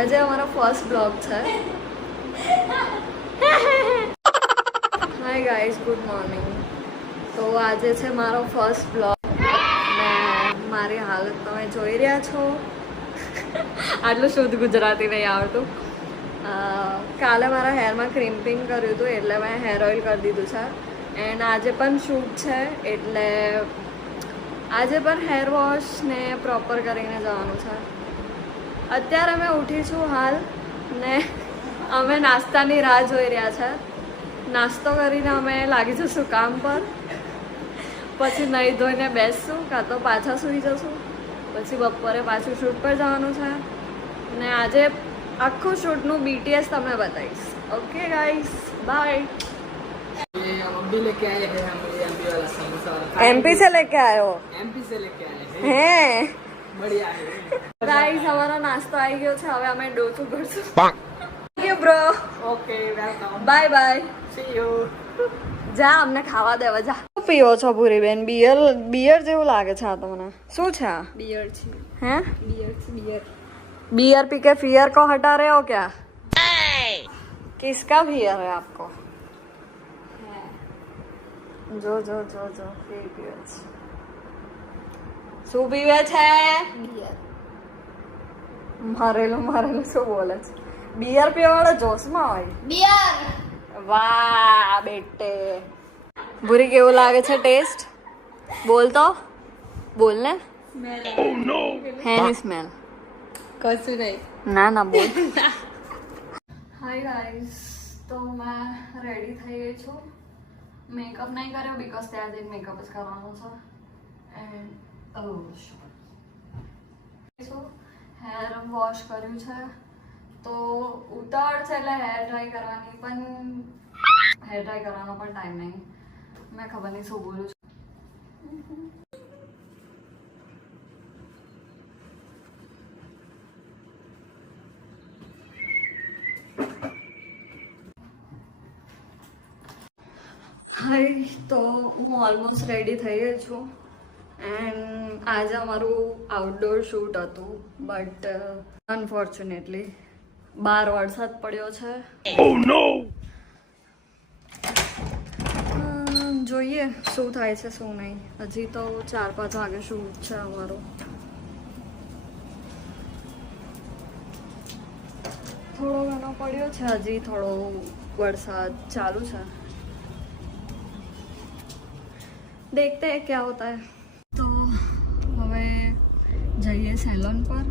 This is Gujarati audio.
આજે અમારો ફર્સ્ટ બ્લોગ છે. Hi guys, good morning. તો આજે છે મારો ફર્સ્ટ બ્લોગ ને મારી હાલત તમે જોઈ રહ્યા છો. આટલું શુદ્ધ ગુજરાતી નહીં આવડતું. કાલે મારા હેરમાં ક્રિમ્પિંગ કર્યું હતું એટલે મેં હેર ઓઇલ કરી દીધું છે. એન્ડ આજે પણ શૂટ છે એટલે આજે પણ હેર વોશ ને પ્રોપર કરીને જવાનું છે. અત્યારે અમે ઉઠી છું હાલ ને અમે નાસ્તાની રાહ જોઈ રહ્યા છે. નાસ્તો કરીને અમે લાગી જશું કામ પર, પછી નહીં ધોઈને બેસશું કાં તો પાછા સૂઈ જશું. પછી બપોરે પાછું શૂટ પર જવાનું છે ને આજે આખું શૂટનું BTS તમને બતાવીશ. Okay guys, bye. लेके आए हैं हम एमपी वाला समोसा. एमपी से लेके आए हो? एमपी से लेके आए हैं हैं. बढ़िया है. गाइस, हमारा नाश्तो આવી ગયો છે. હવે અમે ડોસું કરશું. Thank you bro. Okay, welcome. Bye bye. See you. જા, અમને ખાવા દેવા જા. શું પીવો છો પૂરી બેન? બિયર જેવું લાગે છે આ તો મને. શું છે આ? बियर छी. हैं? बियर छी बियर. बियर पी के फियर को हटा रहे हो क्या? किसका फियर है आपको? જો જો જો જો પીવે છે. શું પીવે છે? बियर. મારેલું મારેલું શું બોલે છે? બિયર પીવા વાળો જોશમાં હોય. बियर. વાહ બેટે. ભૂરી કેવું લાગે છે ટેસ્ટ? બોલ તો, બોલ ને. હેની સ્મેલ. કશું નહીં. ના ના બોલ. હાય ગાઈસ, તો મેં રેડી થઈ ગઈ છું. મેકઅપ નહીં કર્યો બીકોઝ ત્યાં જઈને મેકઅપ જ કરવાનો છે. એન્ડ હેર વોશ કર્યું છે તો ઉતાવળ છે એટલે હેર ડ્રાય કરવાની, પણ હેર ડ્રાય કરવાનો પણ ટાઈમ નહીં. મેં ખબર નહીં શું બોલું છું. હાય, તો હું ઓલમોસ્ટ રેડી થઈ ગઈ છું. એન્ડ આજે અમારું આઉટડોર શૂટ હતું, બટ અનફોર્ચ્યુનેટલી બહાર વરસાદ પડ્યો છે. જોઈએ શું થાય છે શું નહીં. હજી તો 4-5 વાગે શૂટ છે અમારો. થોડો ઘણો પડ્યો છે, હજી થોડો વરસાદ ચાલુ છે. देखते हैं क्या होता है. तो હવે જઈએ સેલોન પર.